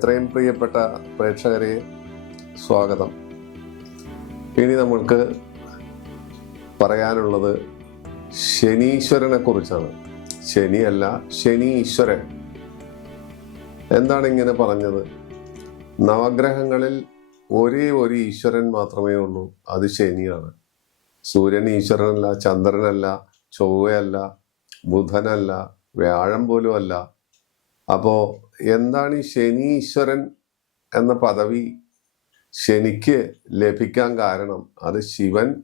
എത്രയും പ്രിയപ്പെട്ട പ്രേക്ഷകരെ സ്വാഗതം. ഇനി നമ്മൾക്ക് പറയാനുള്ളത് ശനീശ്വരനെ കുറിച്ചാണ്. ശനിയല്ല ശനീശ്വരൻ. എന്താണ് ഇങ്ങനെ പറഞ്ഞത്? നവഗ്രഹങ്ങളിൽ ഒരേ ഒരു ഈശ്വരൻ മാത്രമേ ഉള്ളൂ. അത് ശനിയാണ്. സൂര്യൻ ഈശ്വരനല്ല ചന്ദ്രനല്ല ചൊവ്വയല്ല ബുധനല്ല വ്യാഴം പോലും അല്ല അപ്പോ എന്താണ് ഈ ശനി ഈശ്വരൻ എന്ന പദവി ശനിക്ക് ലഭിക്കാൻ കാരണം? അത് ശിവൻ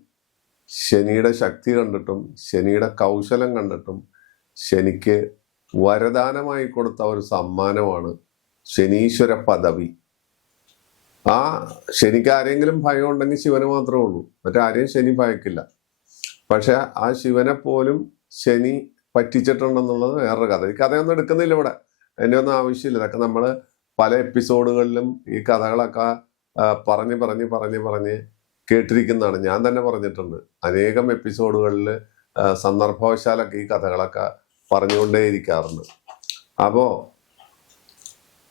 ശനിയുടെ ശക്തി കണ്ടിട്ടും ശനിയുടെ കൗശലം കണ്ടിട്ടും ശനിക്ക് വരദാനമായി കൊടുത്ത ഒരു സമ്മാനമാണ് ശനീശ്വര പദവി. ആ ശനിക്ക് ആരെങ്കിലും ഭയം ഉണ്ടെങ്കിൽ ശിവന് മാത്രമേ ഉള്ളൂ. മറ്റാരെയും ശനി ഭയക്കില്ല. പക്ഷെ ആ ശിവനെ പോലും ശനി പറ്റിച്ചിട്ടുണ്ടെന്നുള്ളത് വേറൊരു കഥ. ഈ കഥയൊന്നും എടുക്കുന്നില്ല ഇവിടെ. അതിന്റെ ഒന്നും ആവശ്യമില്ല. ഇതൊക്കെ നമ്മൾ പല എപ്പിസോഡുകളിലും ഈ കഥകളൊക്കെ പറഞ്ഞ് പറഞ്ഞ് പറഞ്ഞ് പറഞ്ഞ് കേട്ടിരിക്കുന്നതാണ്. ഞാൻ തന്നെ പറഞ്ഞിട്ടുണ്ട്. അനേകം എപ്പിസോഡുകളിൽ സന്ദർഭവശാലൊക്കെ ഈ കഥകളൊക്കെ പറഞ്ഞുകൊണ്ടേയിരിക്കാറുണ്ട് അപ്പോൾ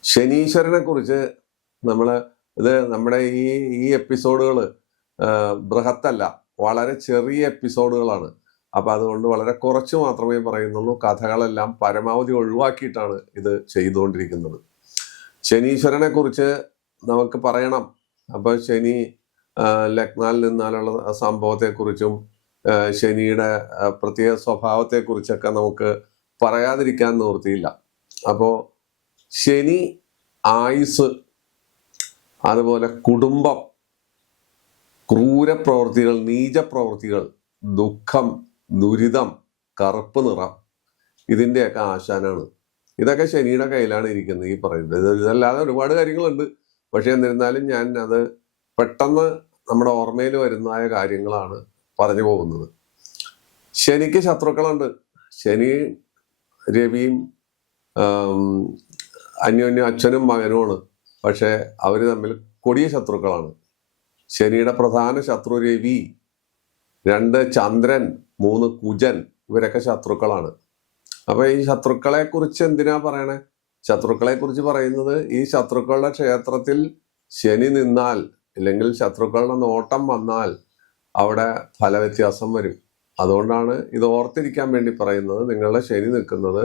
ശനീശ്വരനെ കുറിച്ച് നമ്മൾ ഇത് നമ്മുടെ ഈ ഈ എപ്പിസോഡുകൾ ബൃഹത്തല്ല വളരെ ചെറിയ എപ്പിസോഡുകളാണ്. അപ്പൊ അതുകൊണ്ട് വളരെ കുറച്ച് മാത്രമേ പറയുന്നുള്ളൂ. കഥകളെല്ലാം പരമാവധി ഒഴിവാക്കിയിട്ടാണ് ഇത് ചെയ്തുകൊണ്ടിരിക്കുന്നത്. ശനീശ്വരനെ കുറിച്ച് നമുക്ക് പറയണം. അപ്പൊ ശനി ലക്നാലിൽ നിന്നാലുള്ള സംഭവത്തെക്കുറിച്ചും ശനിയുടെ പ്രത്യേക സ്വഭാവത്തെക്കുറിച്ചൊക്കെ നമുക്ക് പറയാതിരിക്കാൻ നിവൃത്തിയില്ല. അപ്പോ ശനി ആയുസ് അതുപോലെ കുടുംബം ക്രൂരപ്രവൃത്തികൾ നീചപ്രവൃത്തികൾ ദുഃഖം ദുരിതം കറുപ്പ് നിറം ഇതിന്റെയൊക്കെ ആശാനാണ്. ഇതൊക്കെ ശനിയുടെ കയ്യിലാണ് ഇരിക്കുന്നത് ഈ പറയുന്നത്. ഇത് ഇതല്ലാതെ ഒരുപാട് കാര്യങ്ങളുണ്ട്. പക്ഷെ എന്നിരുന്നാലും ഞാൻ അത് പെട്ടെന്ന് നമ്മുടെ ഓർമ്മയിൽ വരുന്നതായ കാര്യങ്ങളാണ് പറഞ്ഞു പോകുന്നത്. ശനിക്ക് ശത്രുക്കളുണ്ട്. ശനി രവിയും അന്യോന്യം അച്ഛനും മകനുമാണ്. പക്ഷെ അവർ തമ്മിൽ കൊടിയ ശത്രുക്കളാണ്. ശനിയുടെ പ്രധാന ശത്രു രവി രണ്ട് ചന്ദ്രൻ മൂന്ന് കുജൻ ഇവരൊക്കെ ശത്രുക്കളാണ്. അപ്പൊ ഈ ശത്രുക്കളെ കുറിച്ച് എന്തിനാ പറയണേ? ശത്രുക്കളെ കുറിച്ച് പറയുന്നത് ഈ ശത്രുക്കളുടെ ക്ഷേത്രത്തിൽ ശനി നിന്നാൽ അല്ലെങ്കിൽ ശത്രുക്കളുടെ നോട്ടം വന്നാൽ അവിടെ ഫലവ്യത്യാസം വരും. അതുകൊണ്ടാണ് ഇത് ഓർത്തിരിക്കാൻ വേണ്ടി പറയുന്നത്. നിങ്ങളുടെ ശനി നിൽക്കുന്നത്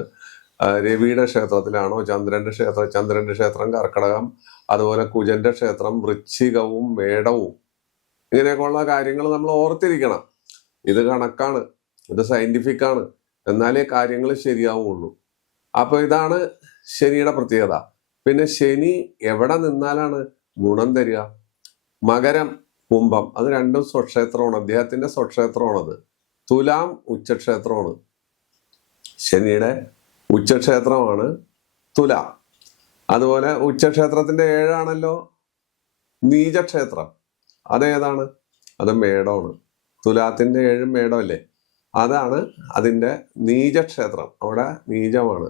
രവിയുടെ ക്ഷേത്രത്തിലാണോ ചന്ദ്രന്റെ ക്ഷേത്രം ചന്ദ്രന്റെ ക്ഷേത്രം കർക്കടകം അതുപോലെ കുജന്റെ ക്ഷേത്രം വൃശ്ചികവും മേടവും. ഇങ്ങനെയൊക്കെയുള്ള കാര്യങ്ങൾ നമ്മൾ ഓർത്തിരിക്കണം. ഇത് കണക്കാണ് ഇത് സയന്റിഫിക് ആണ്. എന്നാലേ കാര്യങ്ങൾ ശരിയാവുള്ളൂ. അപ്പൊ ഇതാണ് ശനിയുടെ പ്രത്യേകത. പിന്നെ ശനി എവിടെ നിന്നാലാണ് ഗുണം തരിക? മകരം കുംഭം അത് രണ്ടും സ്വക്ഷേത്രമാണ്. അദ്ദേഹത്തിന്റെ സ്വക്ഷേത്രമാണത്. തുലാം ഉച്ചക്ഷേത്രമാണ്. ശനിയുടെ ഉച്ചക്ഷേത്രമാണ് തുല. അതുപോലെ ഉച്ചക്ഷേത്രത്തിന്റെ ഏഴാണല്ലോ നീചക്ഷേത്രം. അതേതാണ്? അത് മേടമാണ്. തുലാത്തിന്റെ ഏഴും മേടമല്ലേ? അതാണ് അതിന്റെ നീചക്ഷേത്രം. അവിടെ നീചമാണ്.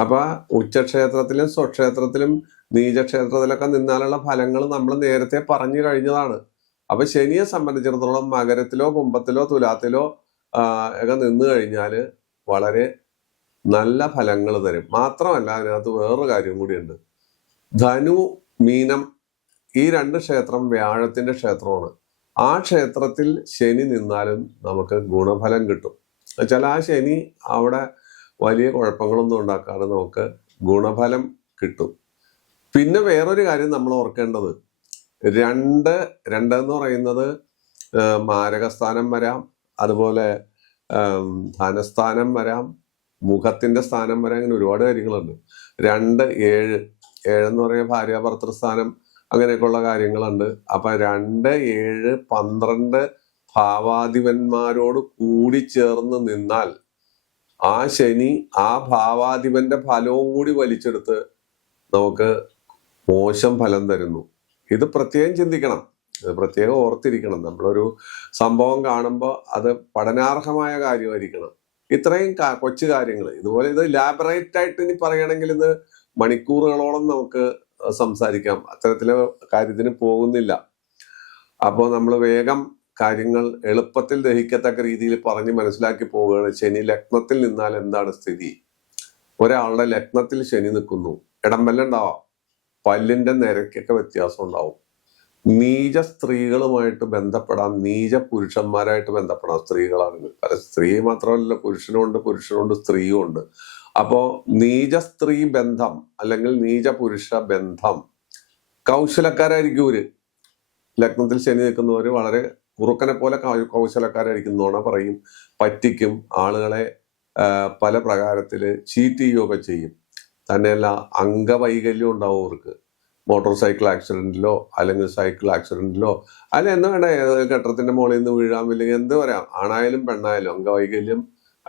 അപ്പൊ ഉച്ചക്ഷേത്രത്തിലും സ്വക്ഷേത്രത്തിലും നീചക്ഷേത്രത്തിലൊക്കെ നിന്നാലുള്ള ഫലങ്ങൾ നമ്മൾ നേരത്തെ പറഞ്ഞു കഴിഞ്ഞതാണ്. അപ്പൊ ശനിയെ സംബന്ധിച്ചിടത്തോളം മകരത്തിലോ കുംഭത്തിലോ തുലാത്തിലോ ഒക്കെ നിന്ന് കഴിഞ്ഞാൽ വളരെ നല്ല ഫലങ്ങൾ തരും. മാത്രമല്ല അതിനകത്ത് വേറൊരു കാര്യം കൂടിയുണ്ട്. ധനു മീനം ഈ രണ്ട് ക്ഷേത്രം വ്യാഴത്തിന്റെ ക്ഷേത്രമാണ്. ആ ക്ഷേത്രത്തിൽ ശനി നിന്നാലും നമുക്ക് ഗുണഫലം കിട്ടും. എന്നുവെച്ചാൽ ആ ശനി അവിടെ വലിയ കുഴപ്പങ്ങളൊന്നും ഉണ്ടാക്കാതെ നമുക്ക് ഗുണഫലം കിട്ടും. പിന്നെ വേറൊരു കാര്യം നമ്മൾ ഓർക്കേണ്ടത്. രണ്ട് രണ്ട് എന്ന് പറയുന്നത് മാരകസ്ഥാനം വരാം. അതുപോലെ ധനസ്ഥാനം വരാം. മുഖത്തിന്റെ സ്ഥാനം വരാം. അങ്ങനെ ഒരുപാട് കാര്യങ്ങളുണ്ട്. രണ്ട് ഏഴ്. ഏഴെന്ന് പറയുന്ന ഭാര്യ ഭർത്തൃസ്ഥാനം അങ്ങനെയൊക്കെയുള്ള കാര്യങ്ങളുണ്ട്. അപ്പൊ രണ്ട് ഏഴ് പന്ത്രണ്ട് ഭാവാധിപന്മാരോട് കൂടി ചേർന്ന് നിന്നാൽ ആ ശനി ആ ഭാവാധിപന്റെ ഫലവും കൂടി വലിച്ചെടുത്ത് നമുക്ക് മോശം ഫലം തരുന്നു. ഇത് പ്രത്യേകം ചിന്തിക്കണം. ഇത് പ്രത്യേകം ഓർത്തിരിക്കണം. നമ്മളൊരു സംഭവം കാണുമ്പോൾ അത് പഠനാർഹമായ കാര്യമായിരിക്കണം. ഇത്രയും കൊച്ചു കാര്യങ്ങൾ ഇതുപോലെ ഇത് ലാബറേറ്റ് ആയിട്ട് ഇനി പറയുകയാണെങ്കിൽ ഇത് മണിക്കൂറുകളോളം നമുക്ക് സംസാരിക്കാം. അത്തരത്തിലെ കാര്യത്തിന് പോകുന്നില്ല. അപ്പോൾ നമ്മൾ വേഗം കാര്യങ്ങൾ എളുപ്പത്തിൽ ദഹിക്കത്തക്ക രീതിയിൽ പറഞ്ഞ് മനസ്സിലാക്കി പോവുകയാണ്. ശനി ലഗ്നത്തിൽ നിന്നാൽ എന്താണ് സ്ഥിതി? ഒരാളുടെ ലഗ്നത്തിൽ ശനി നിൽക്കുന്നു. ഇടംവല്ല ഉണ്ടാവാം പല്ലിന്റെ നിരക്കൊക്കെ വ്യത്യാസം ഉണ്ടാവും. നീച സ്ത്രീകളുമായിട്ട് ബന്ധപ്പെടാം. നീച പുരുഷന്മാരായിട്ട് ബന്ധപ്പെടാം. സ്ത്രീകളാണെങ്കിൽ സ്ത്രീ മാത്രമല്ല പുരുഷനുമുണ്ട് പുരുഷനുണ്ട് സ്ത്രീയും ഉണ്ട് അപ്പോ നീച സ്ത്രീ ബന്ധം അല്ലെങ്കിൽ നീച പുരുഷ ബന്ധം കൗശലക്കാരായിരിക്കും ഇവർ. ലഗ്നത്തിൽ ശനി നിൽക്കുന്നവര് വളരെ കുറുക്കനെ പോലെ കൗശലക്കാരായിരിക്കുന്നോണ കൗശലക്കാരായിരിക്കും നോണ പറയും. പറ്റിക്കും ആളുകളെ പല പ്രകാരത്തിൽ ചീറ്റ് ചെയ്യുകയൊക്കെ ചെയ്യും. തന്നെയല്ല അംഗവൈകല്യം ഉണ്ടാവും അവർക്ക്. മോട്ടോർ സൈക്കിൾ ആക്സിഡന്റിലോ അല്ലെങ്കിൽ സൈക്കിൾ ആക്സിഡന്റിലോ. അല്ല എന്ത് വേണ്ട? ഏത് കെട്ടിടത്തിന്റെ മുകളിൽ നിന്ന് ഇല്ലെങ്കിൽ എന്ത് പറയാം? ആണായാലും പെണ്ണായാലും അംഗവൈകല്യം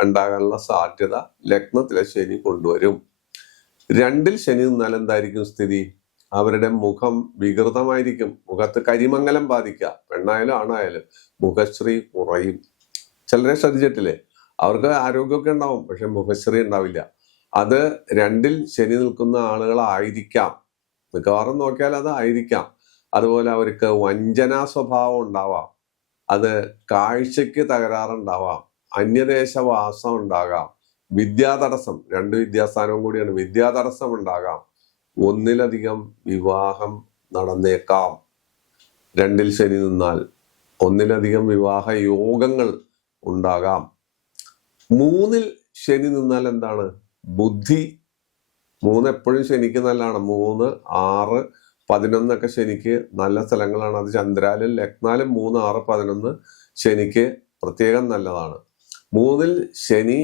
ഉണ്ടാകാനുള്ള സാധ്യത ലഗ്നത്തിലെ ശനി കൊണ്ടുവരും. രണ്ടിൽ ശനി നിന്നാൽ എന്തായിരിക്കും സ്ഥിതി? അവരുടെ മുഖം വികൃതമായിരിക്കും. മുഖത്ത് കരിമംഗലം ബാധിക്കുക. പെണ്ണായാലും ആണായാലും മുഖശ്രീ കുറയും. ചിലരെ ശ്രദ്ധിച്ചിട്ടില്ലേ? അവർക്ക് ആരോഗ്യമൊക്കെ ഉണ്ടാവും പക്ഷെ മുഖശ്രീ ഉണ്ടാവില്ല. അത് രണ്ടിൽ ശനി നിൽക്കുന്ന ആളുകളായിരിക്കാം. മിക്കവാറും നോക്കിയാൽ അത് ആയിരിക്കാം. അതുപോലെ അവർക്ക് വഞ്ചനാ സ്വഭാവം ഉണ്ടാവാം. അത് കാഴ്ചയ്ക്ക് തകരാറുണ്ടാവാം. അന്യദേശവാസം ഉണ്ടാകാം. വിദ്യാതടസ്സം രണ്ട് വിദ്യാസ്ഥാനവും കൂടിയാണ്. വിദ്യാതടസ്സം ഉണ്ടാകാം. ഒന്നിലധികം വിവാഹം നടന്നേക്കാം. രണ്ടിൽ ശനി നിന്നാൽ ഒന്നിലധികം വിവാഹ യോഗങ്ങൾ ഉണ്ടാകാം. മൂന്നിൽ ശനി നിന്നാൽ എന്താണ്? ബുദ്ധി. മൂന്ന് എപ്പോഴും ശനിക്ക് നല്ലതാണ്. മൂന്ന് ആറ് പതിനൊന്നൊക്കെ ശനിക്ക് നല്ല സ്ഥലങ്ങളാണ്. അത് ചന്ദ്രാലും ലക്നാലും മൂന്ന് ആറ് പതിനൊന്ന് ശനിക്ക് പ്രത്യേകം നല്ലതാണ്. മൂന്നിൽ ശനി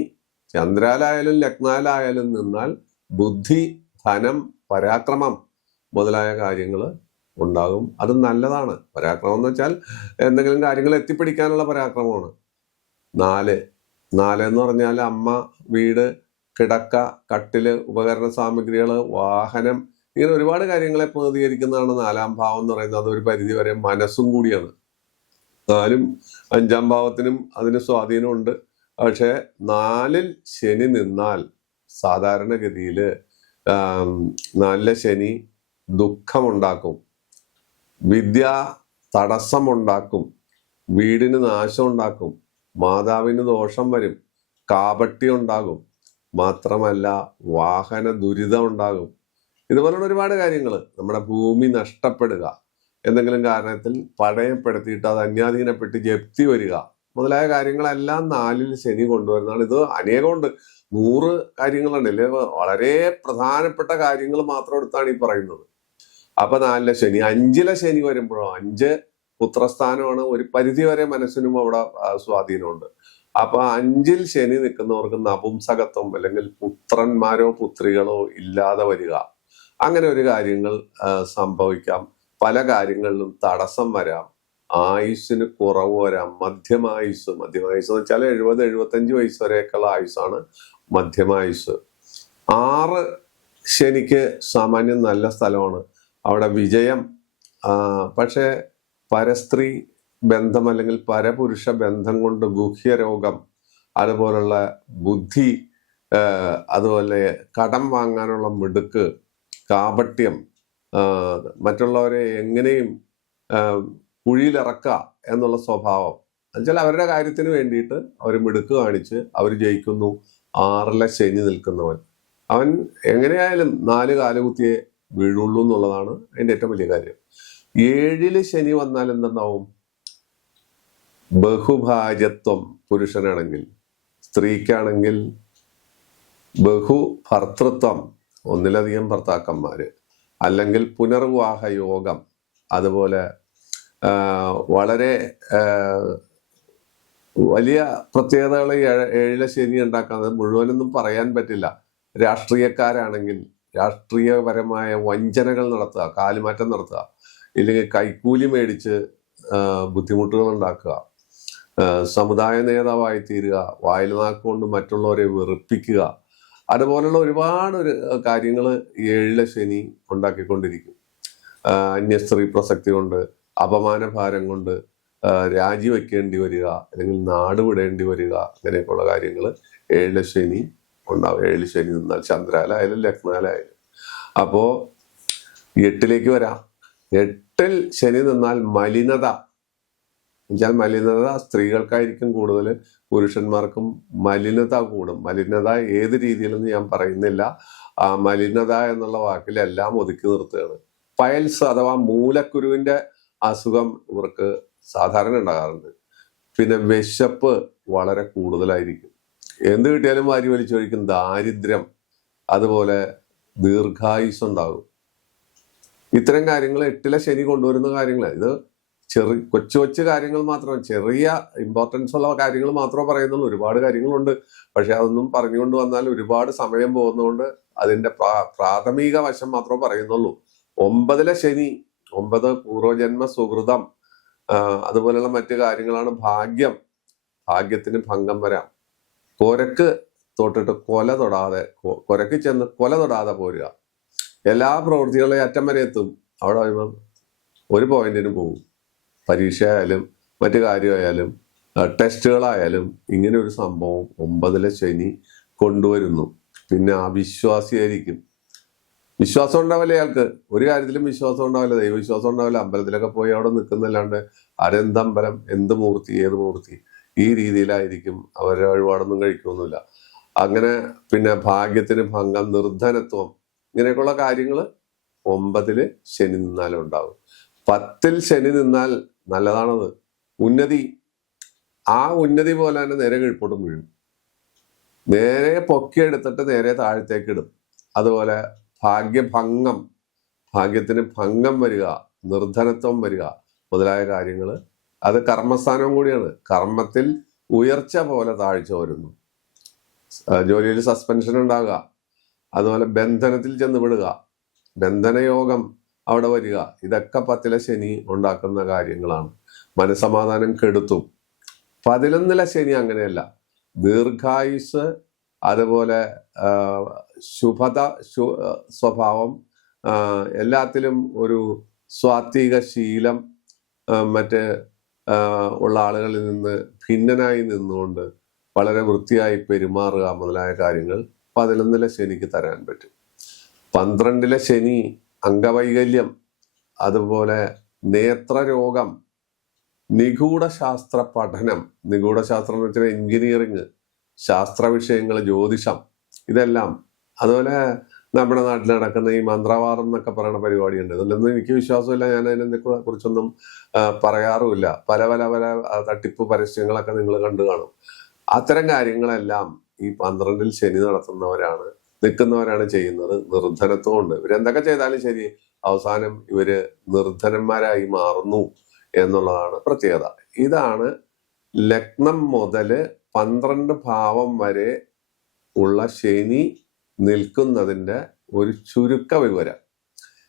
ചന്ദ്രാലായാലും ലഗ്നാലായാലും നിന്നാൽ ബുദ്ധി ധനം പരാക്രമം മുതലായ കാര്യങ്ങൾ ഉണ്ടാകും. അത് നല്ലതാണ്. പരാക്രമം എന്ന് വെച്ചാൽ എന്തെങ്കിലും കാര്യങ്ങൾ എത്തിപ്പിടിക്കാനുള്ള പരാക്രമമാണ്. നാല്. നാല് എന്ന് പറഞ്ഞാൽ അമ്മ വീട് കിടക്ക കട്ടിൽ ഉപകരണ സാമഗ്രികൾ വാഹനം ഇങ്ങനെ ഒരുപാട് കാര്യങ്ങളെ പ്രതികരിക്കുന്നതാണ് നാലാം ഭാവം എന്ന് പറയുന്നത്. അത് ഒരു പരിധി വരെ മനസ്സും കൂടിയാണ്. നാലും അഞ്ചാം ഭാവത്തിനും അതിന് സ്വാധീനമുണ്ട്. പക്ഷെ നാലിൽ ശനി നിന്നാൽ സാധാരണഗതിയിൽ നല്ല ശനി ദുഃഖമുണ്ടാക്കും വിദ്യ തടസ്സമുണ്ടാക്കും വീടിന് നാശം ഉണ്ടാക്കും മാതാവിന് ദോഷം വരും കാപട്ടി ഉണ്ടാകും മാത്രമല്ല വാഹന ദുരിതം ഉണ്ടാകും. ഇതുപോലുള്ള ഒരുപാട് കാര്യങ്ങൾ നമ്മുടെ ഭൂമി നഷ്ടപ്പെടുക എന്തെങ്കിലും കാരണത്തിൽ പടയപ്പെടുത്തിയിട്ട് അത് അന്യാധീനപ്പെട്ട് ജപ്തി വരിക മുതലായ കാര്യങ്ങളെല്ലാം നാലിൽ ശനി കൊണ്ടുവരുന്നതാണ്. ഇത് അനേകമുണ്ട്. നൂറ് കാര്യങ്ങളുണ്ട്. അല്ലെ? വളരെ പ്രധാനപ്പെട്ട കാര്യങ്ങൾ മാത്രം എടുത്താണ് ഈ പറയുന്നത്. അപ്പൊ നാലിലെ ശനി അഞ്ചിലെ ശനി വരുമ്പോഴോ അഞ്ച് പുത്രസ്ഥാനമാണ് ഒരു പരിധി വരെ മനസ്സിനും അവിടെ സ്വാധീനമുണ്ട്. അപ്പൊ അഞ്ചിൽ ശനി നിൽക്കുന്നവർക്ക് നപുംസകത്വം അല്ലെങ്കിൽ പുത്രന്മാരോ പുത്രികളോ ഇല്ലാതെ വരിക. അങ്ങനെ ഒരു കാര്യങ്ങൾ സംഭവിക്കാം. പല കാര്യങ്ങളിലും തടസ്സം വരാം. ആയുസ്സിന് കുറവ് വരാം മധ്യമായുസ് മധ്യമായുസ് എന്ന് വെച്ചാൽ എഴുപത് എഴുപത്തഞ്ച് വയസ്സ് വരെയൊക്കെയുള്ള ആയുസ്സാണ് മധ്യമായുസ് ആറ് ശനിക്ക് സാമാന്യം നല്ല സ്ഥലമാണ്. അവിടെ വിജയം. പക്ഷേ പരസ്ത്രീ ബന്ധം അല്ലെങ്കിൽ പരപുരുഷ ബന്ധം കൊണ്ട് ഗുഹ്യരോഗം അതുപോലുള്ള ബുദ്ധി അതുപോലെ കടം വാങ്ങാനുള്ള മിടുക്ക് കാപട്യം മറ്റുള്ളവരെ എങ്ങനെയും കുഴിയിലിറക്കുക എന്നുള്ള സ്വഭാവം. എന്നുവെച്ചാൽ അവരുടെ കാര്യത്തിന് വേണ്ടിയിട്ട് അവർ മിടുക്ക് കാണിച്ച് അവർ ജയിക്കുന്നു. ആറിലെ ശനി നിൽക്കുന്നവൻ. അവൻ എങ്ങനെയായാലും നാല് കാലുകുത്തിയെ വീഴുള്ളൂ എന്നുള്ളതാണ് അതിന്റെ ഏറ്റവും വലിയ കാര്യം. ഏഴിൽ ശനി വന്നാൽ എന്തെന്നാവും? ബഹുഭാജത്വം പുരുഷനാണെങ്കിൽ. സ്ത്രീക്കാണെങ്കിൽ ബഹു ഭർത്തൃത്വം ഒന്നിലധികം ഭർത്താക്കന്മാര്. അല്ലെങ്കിൽ പുനർവാഹ യോഗം അതുപോലെ വളരെ വലിയ പ്രത്യേകതകൾ ഏഴിലെ ശനി ഉണ്ടാക്കുന്നത് മുഴുവനൊന്നും പറയാൻ പറ്റില്ല. രാഷ്ട്രീയക്കാരാണെങ്കിൽ രാഷ്ട്രീയപരമായ വഞ്ചനകൾ നടത്തുക കാലുമാറ്റം നടത്തുക ഇല്ലെങ്കിൽ കൈക്കൂലി മേടിച്ച് ബുദ്ധിമുട്ടുകൾ ഉണ്ടാക്കുക സമുദായ നേതാവായി തീരുക വായിൽ നാക്കുകൊണ്ട് മറ്റുള്ളവരെ വെറുപ്പിക്കുക അതുപോലുള്ള ഒരുപാട് ഒരു കാര്യങ്ങൾ ഏഴിലെ ശനി ഉണ്ടാക്കിക്കൊണ്ടിരിക്കും. അന്യസ്ത്രീ പ്രസക്തി കൊണ്ട് അപമാനഭാരം കൊണ്ട് രാജിവെക്കേണ്ടി വരിക അല്ലെങ്കിൽ നാട് വിടേണ്ടി വരിക അങ്ങനെയൊക്കെയുള്ള കാര്യങ്ങൾ ഏഴ് ശനി ഉണ്ടാവും. ഏഴ് ശനി നിന്നാൽ ചന്ദ്രാലായാലും ലഗ്നാലായാലും അപ്പോ എട്ടിലേക്ക് വരാം. എട്ടിൽ ശനി നിന്നാൽ മലിനത. എന്നുവെച്ചാൽ മലിനത സ്ത്രീകൾക്കായിരിക്കും കൂടുതൽ പുരുഷന്മാർക്കും മലിനത കൂടും. മലിനത ഏത് രീതിയിലെന്ന് ഞാൻ പറയുന്നില്ല. ആ മലിനത എന്നുള്ള വാക്കിൽ എല്ലാം ഒതുക്കി നിർത്തുകയാണ്. പയൽസ് അഥവാ മൂലക്കുരുവിന്റെ അസുഖം ഇവർക്ക് സാധാരണ ഉണ്ടാകാറുണ്ട്. പിന്നെ വിശപ്പ് വളരെ കൂടുതലായിരിക്കും. എന്ത് കിട്ടിയാലും വാരി വലിച്ചു കഴിക്കും. ദാരിദ്ര്യം അതുപോലെ ദീർഘായുസ് ഉണ്ടാകും. ഇത്തരം കാര്യങ്ങൾ എട്ടിലെ ശനി കൊണ്ടുവരുന്ന കാര്യങ്ങൾ ഇത് ചെറിയ കൊച്ചു കൊച്ചു കാര്യങ്ങൾ മാത്രം. ചെറിയ ഇമ്പോർട്ടൻസ് ഉള്ള കാര്യങ്ങൾ മാത്രമേ പറയുന്നുള്ളൂ. ഒരുപാട് കാര്യങ്ങളുണ്ട്. പക്ഷെ അതൊന്നും പറഞ്ഞുകൊണ്ട് വന്നാൽ ഒരുപാട് സമയം പോകുന്നതുകൊണ്ട് അതിന്റെ പ്രാ- പ്രാഥമിക വശം മാത്രമേ പറയുന്നുള്ളൂ. ഒമ്പതിലെ ശനി ഒമ്പത് പൂർവജന്മ സുഹൃതം. അതുപോലെയുള്ള മറ്റു കാര്യങ്ങളാണ് ഭാഗ്യം. ഭാഗ്യത്തിന് ഭംഗം വരാം. കൊരക്ക് തൊട്ടിട്ട് കൊല തൊടാതെ കൊരക്ക് ചെന്ന് കൊല തൊടാതെ പോരുക. എല്ലാ പ്രവൃത്തികളും അറ്റം വരെ എത്തും. അവിടെ വരുമ്പം ഒരു പോയിന്റിന് പോകും പരീക്ഷ ആയാലും മറ്റു കാര്യമായാലും ടെസ്റ്റുകളായാലും ഇങ്ങനെ ഒരു സംഭവം ഒമ്പതിലെ ശനി കൊണ്ടുവരുന്നു. പിന്നെ അവിശ്വാസിയായിരിക്കും വിശ്വാസം ഉണ്ടാവില്ല അയാൾക്ക് ഒരു കാര്യത്തിലും വിശ്വാസം ഉണ്ടാവില്ല ദൈവവിശ്വാസം ഉണ്ടാവില്ല. അമ്പലത്തിലൊക്കെ പോയി അവിടെ നിൽക്കുന്നല്ലാണ്ട് അരെന്തമ്പലം എന്ത് മൂർത്തി ഏത് മൂർത്തി? ഈ രീതിയിലായിരിക്കും അവരെ വഴിപാടൊന്നും കഴിക്കൊന്നുമില്ല അങ്ങനെ പിന്നെ ഭാഗ്യത്തിന് ഭംഗം നിർധനത്വം ഇങ്ങനെയൊക്കെയുള്ള കാര്യങ്ങൾ ഒമ്പതിൽ ശനി നിന്നാലും ഉണ്ടാവും. പത്തിൽ ശനി നിന്നാൽ നല്ലതാണത്. ഉന്നതി ആ ഉന്നതി പോലെ തന്നെ നേരെ കീഴ്പോട്ടും വീഴും. നേരെ പൊക്കിയെടുത്തിട്ട് നേരെ താഴത്തേക്ക് ഇടും. അതുപോലെ ഭാഗ്യഭംഗം. ഭാഗ്യത്തിന് ഭംഗം വരിക നിർധനത്വം വരിക മുതലായ കാര്യങ്ങൾ അത് കർമ്മസ്ഥാനവും കൂടിയാണ്. കർമ്മത്തിൽ ഉയർച്ച പോലെ താഴ്ച വരുന്നു. ജോലിയിൽ സസ്പെൻഷൻ ഉണ്ടാകുക അതുപോലെ ബന്ധനത്തിൽ ചെന്ന് വിടുക. ബന്ധനയോഗം അവിടെ വരിക. ഇതൊക്കെ പത്തിലെ ശനി ഉണ്ടാക്കുന്ന കാര്യങ്ങളാണ്. മനസമാധാനം കെടുത്തും. പതിനൊന്നില ശനി അങ്ങനെയല്ല. ദീർഘായുസ് അതുപോലെ ശുഭത സ്വഭാവം എല്ലാത്തിലും ഒരു സ്വാത്വിക ശീലം മറ്റ് ഉള്ള ആളുകളിൽ നിന്ന് ഭിന്നനായി നിന്നുകൊണ്ട് വളരെ വൃത്തിയായി പെരുമാറുക മുതലായ കാര്യങ്ങൾ പതിനൊന്നിലെ ശനിക്ക് തരാൻ പറ്റും. പന്ത്രണ്ടിലെ ശനി അംഗവൈകല്യം അതുപോലെ നേത്രരോഗം നിഗൂഢശാസ്ത്ര പഠനം. നിഗൂഢശാസ്ത്രം എന്ന് വെച്ചാൽ എഞ്ചിനീയറിങ് ശാസ്ത്ര വിഷയങ്ങൾ ജ്യോതിഷം ഇതെല്ലാം. അതുപോലെ നമ്മുടെ നാട്ടിൽ നടക്കുന്ന ഈ മന്ത്രവാദം എന്നൊക്കെ പറയുന്ന പരിപാടിയുണ്ട്. ഇതിലൊന്നും എനിക്ക് വിശ്വാസമില്ല. ഞാൻ അതിനെ കുറിച്ചൊന്നും പറയാറുമില്ല. പല പല പല തട്ടിപ്പ് പരസ്യങ്ങളൊക്കെ നിങ്ങൾ കണ്ടു കാണും. അത്തരം കാര്യങ്ങളെല്ലാം ഈ പന്ത്രണ്ടിൽ ശനി നടത്തുന്നവരാണ് നിൽക്കുന്നവരാണ് ചെയ്യുന്നത് നിർധനത്വം കൊണ്ട് ഇവരെന്തൊക്കെ ചെയ്താലും ശരി അവസാനം ഇവർ നിർദ്ധനന്മാരായി മാറുന്നു എന്നുള്ളതാണ് പ്രത്യേകത. ഇതാണ് ലഗ്നം മുതൽ പന്ത്രണ്ട് ഭാവം വരെ ഉള്ള ശനി നിൽക്കുന്നതിന്റെ ഒരു ചുരുക്ക വിവരം.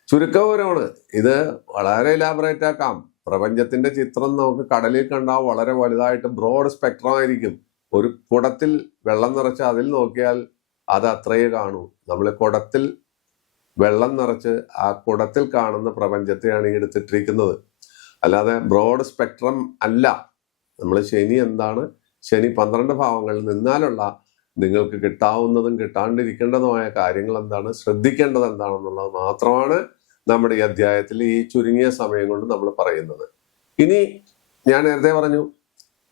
ചുരുക്ക വിവരമാണ്. ഇത് വളരെ ഇലാബറേറ്റ് ആക്കാം. പ്രപഞ്ചത്തിന്റെ ചിത്രം നമുക്ക് കടലിൽ കണ്ടാൽ വളരെ വലുതായിട്ട് ബ്രോഡ് സ്പെക്ട്രം ആയിരിക്കും. ഒരു കുടത്തിൽ വെള്ളം നിറച്ച് അതിൽ നോക്കിയാൽ അത് അത്രയേ കാണൂ. നമ്മൾ കുടത്തിൽ വെള്ളം നിറച്ച് ആ കുടത്തിൽ കാണുന്ന പ്രപഞ്ചത്തെയാണ് ഈ എടുത്തിട്ടിരിക്കുന്നത്. അല്ലാതെ ബ്രോഡ് സ്പെക്ട്രം അല്ല. നമ്മൾ ശനി എന്താണ് ശനി പന്ത്രണ്ട് ഭാവങ്ങളിൽ നിന്നാലുള്ള നിങ്ങൾക്ക് കിട്ടാവുന്നതും കിട്ടാണ്ടിരിക്കേണ്ടതുമായ കാര്യങ്ങൾ എന്താണ്? ശ്രദ്ധിക്കേണ്ടത് എന്താണെന്നുള്ളത് മാത്രമാണ് നമ്മുടെ ഈ അധ്യായത്തിൽ ഈ ചുരുങ്ങിയ സമയം കൊണ്ട് നമ്മൾ പറയുന്നത്. ഇനി ഞാൻ നേരത്തെ പറഞ്ഞു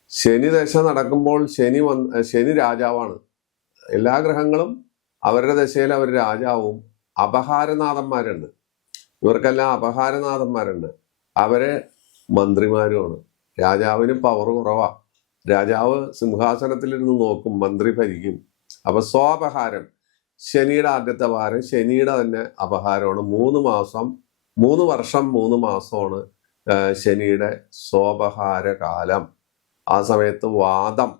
ശനി ദശ നടക്കുമ്പോൾ ശനി വന്ന് ശനി രാജാവാണ്. എല്ലാ ഗ്രഹങ്ങളും അവരുടെ ദശയിൽ അവർ രാജാവും അപഹാരനാഥന്മാരുണ്ട്. ഇവർക്കെല്ലാം അപഹാരനാഥന്മാരുണ്ട്. അവർ മന്ത്രിമാരുമാണ്. രാജാവിന് പവർ കുറവാ. രാജാവ് സിംഹാസനത്തിലിരുന്ന് നോക്കും മന്ത്രി ഭരിക്കും. അപ്പൊ സ്വാപഹാരം. ശനിയുടെ ആദ്യത്തെ വാരം ശനിയുടെ തന്നെ അപഹാരമാണ്. മൂന്ന് മാസം മൂന്ന് വർഷം മൂന്ന് മാസമാണ് ശനിയുടെ സ്വാപഹാര കാലം ആ സമയത്ത് വാദം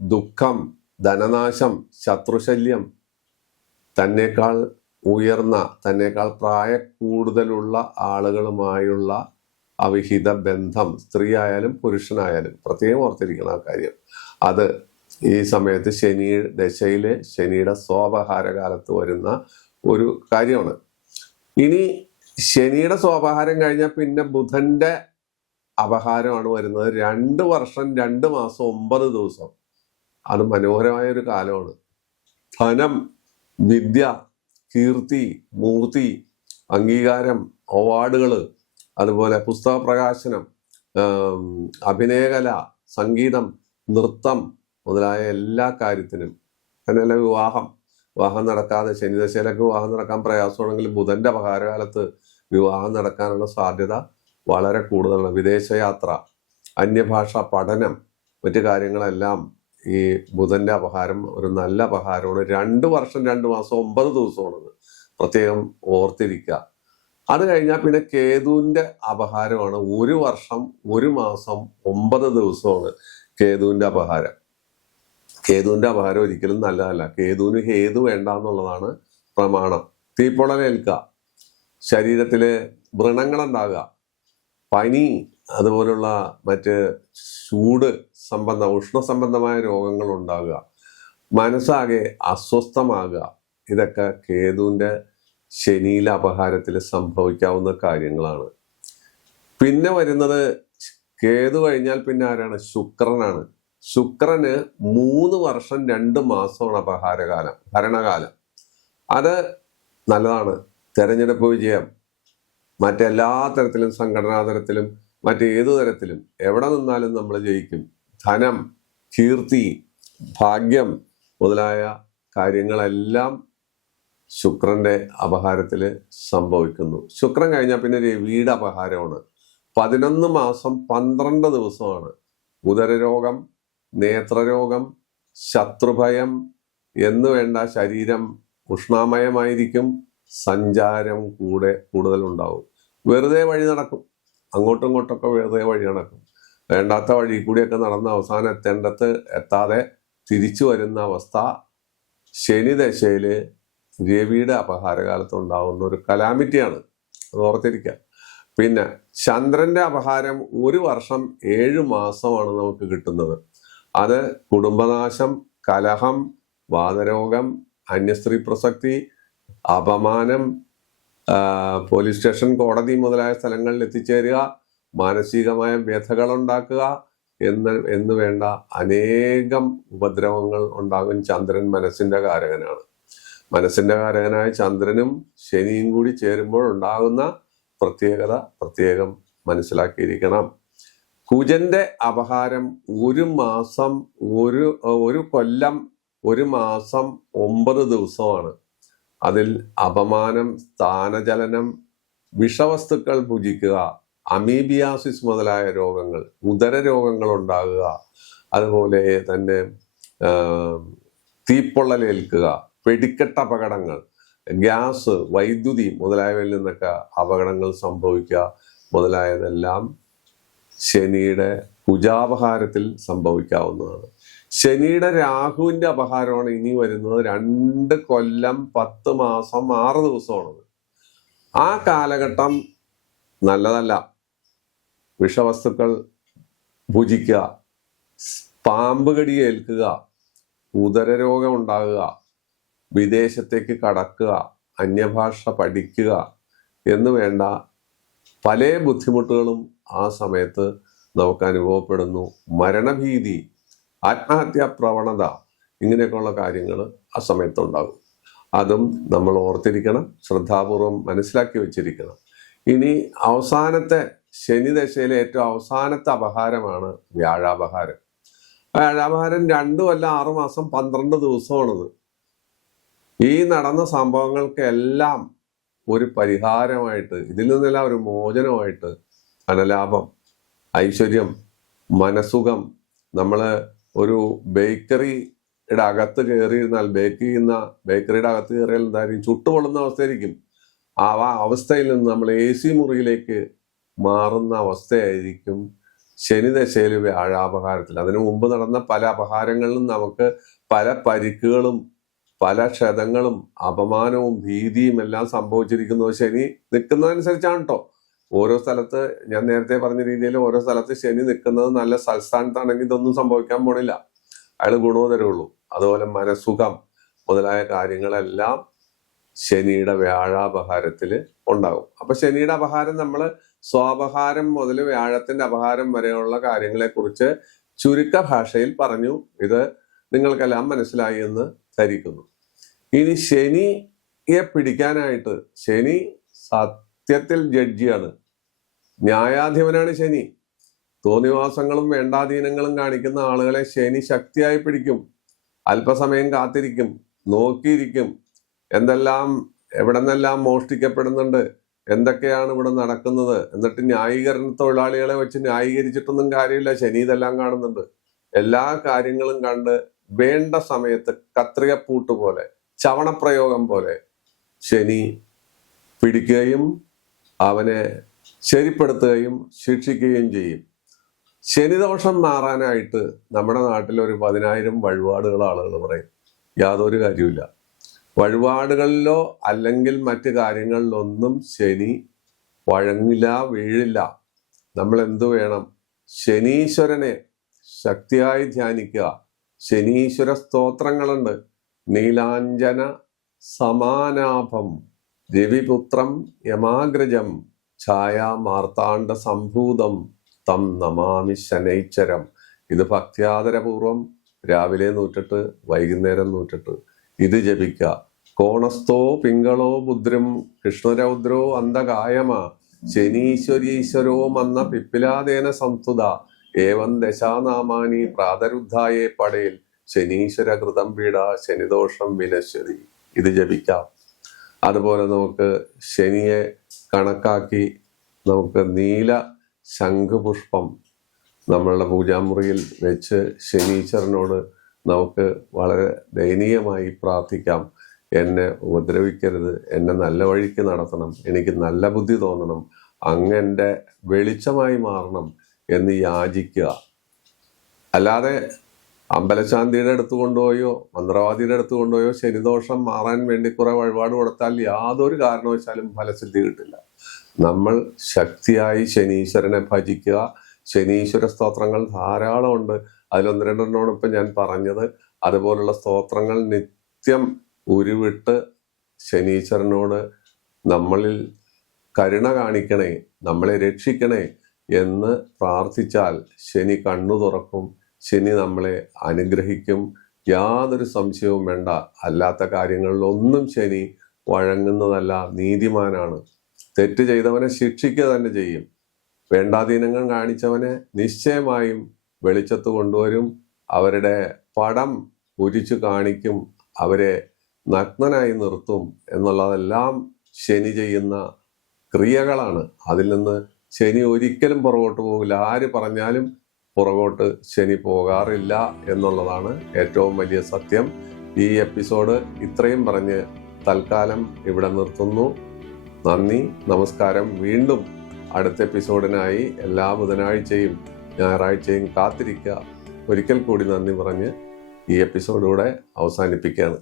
ദുഃഖം ധനനാശം ശത്രുശല്യം തന്നേക്കാൾ ഉയർന്ന തന്നേക്കാൾ പ്രായ കൂടുതലുള്ള ആളുകളുമായുള്ള അവിഹിത ബന്ധം സ്ത്രീ ആയാലും പുരുഷനായാലും പ്രത്യേകം ഓർത്തിരിക്കണം ആ കാര്യം. അത് ഈ സമയത്ത് ശനി ദശയിലെ ശനിയുടെ സ്വാപഹാര കാലത്ത് വരുന്ന ഒരു കാര്യമാണ്. ഇനി ശനിയുടെ സ്വാപഹാരം കഴിഞ്ഞാൽ പിന്നെ ബുധന്റെ അപഹാരമാണ് വരുന്നത്. രണ്ട് വർഷം രണ്ട് മാസം ഒമ്പത് ദിവസം. അത് മനോഹരമായ ഒരു കാലമാണ്. ധനം വിദ്യ കീർത്തി മൂർത്തി അംഗീകാരം അവാർഡുകൾ അതുപോലെ പുസ്തക പ്രകാശനം അഭിനയകല സംഗീതം നൃത്തം മുതലായ എല്ലാ കാര്യത്തിനും അങ്ങനെയല്ല വിവാഹം. വിവാഹം നടക്കാതെ ശനിദശയിലൊക്കെ വിവാഹം നടക്കാൻ പ്രയാസമാണെങ്കിൽ ബുധന്റെ പകാരകാലത്ത് വിവാഹം നടക്കാനുള്ള സാധ്യത വളരെ കൂടുതലാണ്. വിദേശയാത്ര അന്യഭാഷ പഠനം മറ്റു കാര്യങ്ങളെല്ലാം ഈ ബുധന്റെ അപഹാരം ഒരു നല്ല അപഹാരമാണ് രണ്ട് വർഷം രണ്ട് മാസം ഒമ്പത് ദിവസമാണത്. പ്രത്യേകം ഓർത്തിരിക്കുക. അത് കഴിഞ്ഞാൽ പിന്നെ കേതുവിന്റെ അപഹാരമാണ്. ഒരു വർഷം ഒരു മാസം ഒമ്പത് ദിവസമാണ് കേതുവിന്റെ അപഹാരം. കേതുവിന്റെ അപഹാരം ഒരിക്കലും നല്ലതല്ല. കേതുവിന് ഹേതു വേണ്ട എന്നുള്ളതാണ് പ്രമാണം തീപ്പൊളലേൽക്കുക ശരീരത്തിലെ വ്രണങ്ങളുണ്ടാകുക പനി അതുപോലുള്ള മറ്റ് ചൂട് സംബന്ധ ഉഷ്ണ സംബന്ധമായ രോഗങ്ങൾ ഉണ്ടാകുക മനസ്സാകെ അസ്വസ്ഥമാകുക. ഇതൊക്കെ കേതുവിന്റെ ശനിയിലെ അപഹാരത്തിൽ സംഭവിക്കാവുന്ന കാര്യങ്ങളാണ്. പിന്നെ വരുന്നത് കേതു കഴിഞ്ഞാൽ പിന്നെ ആരാണ്? ശുക്രനാണ്. ശുക്രന് മൂന്ന് വർഷം രണ്ട് മാസമാണ് അപഹാരകാലം ഭരണകാലം. അത് നല്ലതാണ്. തെരഞ്ഞെടുപ്പ് വിജയം. മറ്റെല്ലാ തരത്തിലും സംഘടനാ തരത്തിലും മറ്റേതു തരത്തിലും എവിടെ നിന്നാലും നമ്മൾ ജയിക്കും. ധനം കീർത്തി ഭാഗ്യം മുതലായ കാര്യങ്ങളെല്ലാം ശുക്രന്റെ അപഹാരത്തിൽ സംഭവിക്കുന്നു. ശുക്രൻ കഴിഞ്ഞാൽ പിന്നെ രവിയുടെ അപഹാരമാണ്. പതിനൊന്ന് മാസം പന്ത്രണ്ട് ദിവസമാണ്. ഉദരരോഗം നേത്രരോഗം ശത്രുഭയം എന്ന് വേണ്ട ശരീരം ഉഷ്ണാമയമായിരിക്കും. സഞ്ചാരം കൂടെ കൂടുതൽ ഉണ്ടാവും വെറുതെ വഴി നടക്കും. അങ്ങോട്ടും ഇങ്ങോട്ടൊക്കെ വെറുതെ വഴി നടക്കും. വേണ്ടാത്ത വഴി കൂടിയൊക്കെ നടന്ന അവസാനം എത്തേണ്ടത്ത് എത്താതെ തിരിച്ചു വരുന്ന അവസ്ഥ ശനി ദശയിൽ രവിയുടെ അപഹാരകാലത്ത് ഉണ്ടാവുന്ന ഒരു കലാമിറ്റിയാണ്. അത് ഓർത്തിരിക്കുക പിന്നെ ചന്ദ്രന്റെ അപഹാരം ഒരു വർഷം ഏഴ് മാസമാണ് നമുക്ക് കിട്ടുന്നത്. അത് കുടുംബനാശം കലഹം വാതരോഗം അന്യസ്ത്രീ പ്രസക്തി അപമാനം പോലീസ് സ്റ്റേഷൻ കോടതി മുതലായ സ്ഥലങ്ങളിൽ എത്തിച്ചേരുക മാനസികമായ വ്യഥകൾ ഉണ്ടാക്കുക എന്ന് എന്ന് വേണ്ട അനേകം ഉപദ്രവങ്ങൾ ഉണ്ടാകും ചന്ദ്രൻ മനസ്സിന്റെ കാരകനാണ്. മനസ്സിന്റെ കാരകനായ ചന്ദ്രനും ശനിയും കൂടി ചേരുമ്പോൾ ഉണ്ടാകുന്ന പ്രത്യേകത പ്രത്യേകം മനസ്സിലാക്കിയിരിക്കണം. കുജന്റെ അപഹാരം ഒരു മാസം ഒരു ഒരു കൊല്ലം ഒരു മാസം ഒമ്പത് ദിവസമാണ്. അതിൽ അപമാനം സ്ഥാനചലനം വിഷവസ്തുക്കൾ ഭുജിക്കുക അമീബിയാസിസ് മുതലായ രോഗങ്ങൾ ഉദര രോഗങ്ങൾ ഉണ്ടാകുക അതുപോലെ തന്നെ തീപ്പൊള്ളലേൽക്കുക വെടിക്കെട്ട് അപകടങ്ങൾ ഗ്യാസ് വൈദ്യുതി മുതലായവയിൽ നിന്നൊക്കെ അപകടങ്ങൾ സംഭവിക്കുക മുതലായതെല്ലാം ശനിയുടെ കുജാപഹാരത്തിൽ സംഭവിക്കാവുന്നതാണ്. ശനിയുടെ രാഹുവിന്റെ അപഹാരമാണ് ഇനി വരുന്നത് രണ്ട് കൊല്ലം പത്ത് മാസം ആറ് ദിവസമാണത്. ആ കാലഘട്ടം നല്ലതല്ല. വിഷവസ്തുക്കൾ ഭുജിക്കുക പാമ്പ് കടിയേൽക്കുക ഉദരരോഗം ഉണ്ടാകുക വിദേശത്തേക്ക് കടക്കുക അന്യഭാഷ പഠിക്കുക എന്ന് വേണ്ട പല ബുദ്ധിമുട്ടുകളും ആ സമയത്ത് നമുക്ക് അനുഭവപ്പെടുന്നു. മരണഭീതി ആത്മഹത്യാ പ്രവണത ഇങ്ങനെയൊക്കെയുള്ള കാര്യങ്ങൾ ആ സമയത്ത് ഉണ്ടാകും അതും നമ്മൾ ഓർത്തിരിക്കണം ശ്രദ്ധാപൂർവം മനസ്സിലാക്കി വെച്ചിരിക്കണം. ഇനി അവസാനത്തെ ശനി ദശയിലെ ഏറ്റവും അവസാനത്തെ അപഹാരമാണ് വ്യാഴാപഹാരം. വ്യാഴാപഹാരം രണ്ടു ആറുമാസം ആറു മാസം പന്ത്രണ്ട് ദിവസമാണത്. ഈ നടന്ന സംഭവങ്ങൾക്കെല്ലാം ഒരു പരിഹാരമായിട്ട് ഇതിൽ നിന്നെല്ലാം ഒരു മോചനമായിട്ട് ധനലാഭം ഐശ്വര്യം മനസുഖം നമ്മൾ ഒരു ബേക്കറിയുടെ അകത്ത് കയറിയിരുന്നാൽ ബേക്ക് ചെയ്യുന്ന ബേക്കറിയുടെ അകത്ത് കയറിയാൽ എന്തായിരിക്കും ചുട്ടുപൊള്ളുന്ന അവസ്ഥയായിരിക്കും. ആ ആ അവസ്ഥയിൽ നിന്ന് നമ്മൾ എ സി മുറിയിലേക്ക് മാറുന്ന അവസ്ഥയായിരിക്കും ശനിദശയിൽ വ്യാഴാപഹാരത്തിൽ. അതിനു മുമ്പ് നടന്ന പല അപഹാരങ്ങളിലും നമുക്ക് പല പരിക്കുകളും പല ക്ഷതങ്ങളും അപമാനവും ഭീതിയും എല്ലാം സംഭവിച്ചിരിക്കുന്നത് ശനി നിൽക്കുന്നതനുസരിച്ചാണ് കേട്ടോ ഓരോ സ്ഥലത്ത് ഞാൻ നേരത്തെ പറഞ്ഞ രീതിയിൽ ഓരോ സ്ഥലത്ത് ശനി നിൽക്കുന്നത് നല്ല സൽസ്ഥാനത്താണെങ്കിൽ ഇതൊന്നും സംഭവിക്കാൻ പോണില്ല. അയാൾ ഗുണവും അതുപോലെ മനസുഖം മുതലായ കാര്യങ്ങളെല്ലാം ശനിയുടെ വ്യാഴാപഹാരത്തിൽ ഉണ്ടാകും. അപ്പൊ ശനിയുടെ അപഹാരം നമ്മൾ സ്വാപഹാരം മുതൽ വ്യാഴത്തിന്റെ അപഹാരം വരെയുള്ള കാര്യങ്ങളെ കുറിച്ച് ചുരുക്ക ഭാഷയിൽ പറഞ്ഞു. ഇത് നിങ്ങൾക്കെല്ലാം മനസ്സിലായി എന്ന് ധരിക്കുന്നു. ഇനി ശനിയെ പിടിക്കാനായിട്ട് ശനി സത്യത്തിൽ ജഡ്ജിയാണ് ന്യായാധിപനാണ് ശനി. തോന്നിവാസങ്ങളും വേണ്ടാധീനങ്ങളും കാണിക്കുന്ന ആളുകളെ ശനി ശക്തിയായി പിടിക്കും. അല്പസമയം കാത്തിരിക്കും നോക്കിയിരിക്കും. എന്തെല്ലാം എവിടെ നിന്നെല്ലാം മോഷ്ടിക്കപ്പെടുന്നുണ്ട് എന്തൊക്കെയാണ് ഇവിടെ നടക്കുന്നത് എന്നിട്ട് ന്യായീകരണ തൊഴിലാളികളെ വെച്ച് ന്യായീകരിച്ചിട്ടൊന്നും കാര്യമില്ല. ശനി ഇതെല്ലാം കാണുന്നുണ്ട്. എല്ലാ കാര്യങ്ങളും കണ്ട് വേണ്ട സമയത്ത് കത്രികപ്പൂട്ട് പോലെ ചവണപ്രയോഗം പോലെ ശനി പിടിക്കുകയും അവനെ ശരിപ്പെടുത്തുകയും ശിക്ഷിക്കുകയും ചെയ്യും. ശനിദോഷം മാറാനായിട്ട് നമ്മുടെ നാട്ടിൽ ഒരു പതിനായിരം വഴിപാടുകൾ ആളുകൾ പറയും. യാതൊരു കാര്യമില്ല വഴിപാടുകളിലോ അല്ലെങ്കിൽ മറ്റു കാര്യങ്ങളിലൊന്നും ശനി വഴങ്ങില്ല വീഴില്ല. നമ്മൾ എന്തു വേണം? ശനീശ്വരനെ ശക്തിയായി ധ്യാനിക്കുക. ശനീശ്വര സ്തോത്രങ്ങളുണ്ട്. നീലാഞ്ജന സമാനാഭം രവിപുത്രം യമാഗ്രജം ഛായാ മാർത്താണ്ഡ സംഭൂതം തം നമാമി ശനൈച്ചരം. ഇത് ഭക്ത്യാദരപൂർവം രാവിലെ നൂറ്റിട്ട് വൈകുന്നേരം നൂറ്റിട്ട്. ഇത് ജപിക്കുക കോണസ്ഥോ പിങ്കളോ ബുദ്രം കൃഷ്ണരൗദ്രോ അന്ധകായമ ശനീശ്വരീശ്വരോ മന്ന പിപ്പിലാദേന സംസ്തുത ഏവം ദശാനാമാനി പ്രാതരുദ്ധായേ പടയിൽ ശനീശ്വര കൃതം പീഡ ശനിദോഷം വിനശ്വതി ഇത് ജപിക്കാം. അതുപോലെ നമുക്ക് ശനിയെ കണക്കാക്കി നമുക്ക് നീല ശംഖുപുഷ്പം നമ്മളുടെ പൂജാമുറിയിൽ വെച്ച് ശനീശ്വരനോട് നമുക്ക് വളരെ ദയനീയമായി പ്രാർത്ഥിക്കാം. എന്നെ ഉപദ്രവിക്കരുത് എന്നെ നല്ല വഴിക്ക് നടത്തണം എനിക്ക് നല്ല ബുദ്ധി തോന്നണം അങ്ങെന്റെ വെളിച്ചമായി മാറണം. എന്ന് യാചിക്കുക. അല്ലാതെ അമ്പലശാന്തിയുടെ അടുത്ത് കൊണ്ടുപോയോ മന്ത്രവാദിയുടെ അടുത്ത് കൊണ്ടുപോയോ ശനിദോഷം മാറാൻ വേണ്ടി കുറെ വഴിപാട് കൊടുത്താൽ യാതൊരു കാരണവശാലും ഫലസിദ്ധി കിട്ടില്ല. നമ്മൾ ശക്തിയായി ശനീശ്വരനെ ഭജിക്കുക. ശനീശ്വര സ്തോത്രങ്ങൾ ധാരാളം ഉണ്ട് അതിലൊന്ന് രണ്ടെണ്ണമാണ് ഇപ്പം ഞാൻ പറഞ്ഞത്. അതുപോലുള്ള സ്തോത്രങ്ങൾ നിത്യം ഉരുവിട്ട് ശനീശ്വരനോട് നമ്മളിൽ കരുണ കാണിക്കണേ നമ്മളെ രക്ഷിക്കണേ എന്ന് പ്രാർത്ഥിച്ചാൽ ശനി കണ്ണു തുറക്കും ശനി നമ്മളെ അനുഗ്രഹിക്കും. യാതൊരു സംശയവും വേണ്ട. അല്ലാത്ത കാര്യങ്ങളിലൊന്നും ശനി വഴങ്ങുന്നതല്ല. നീതിമാനാണ്. തെറ്റ് ചെയ്തവനെ ശിക്ഷിക്കുക തന്നെ ചെയ്യും. വേണ്ടാധീനങ്ങൾ കാണിച്ചവനെ നിശ്ചയമായും വെളിച്ചത്ത് കൊണ്ടുവരും. അവരുടെ പടം ഉരിച്ചു കാണിക്കും. അവരെ നഗ്നനായി നിർത്തും. എന്നുള്ളതെല്ലാം ശനി ചെയ്യുന്ന ക്രിയകളാണ്. അതിൽ നിന്ന് ശനി ഒരിക്കലും പുറകോട്ട് പോകില്ല. ആര് പറഞ്ഞാലും പുറകോട്ട് ശനി പോകാറില്ല എന്നുള്ളതാണ് ഏറ്റവും വലിയ സത്യം. ഈ എപ്പിസോഡ് ഇത്രയും പറഞ്ഞ് തൽക്കാലം ഇവിടെ നിർത്തുന്നു. നന്ദി നമസ്കാരം. വീണ്ടും അടുത്ത എപ്പിസോഡിനായി എല്ലാ ബുധനാഴ്ചയും ഞായറാഴ്ചയും കാത്തിരിക്കുക. ഒരിക്കൽ കൂടി നന്ദി പറഞ്ഞ് ഈ എപ്പിസോഡിലൂടെ അവസാനിപ്പിക്കുകയാണ്.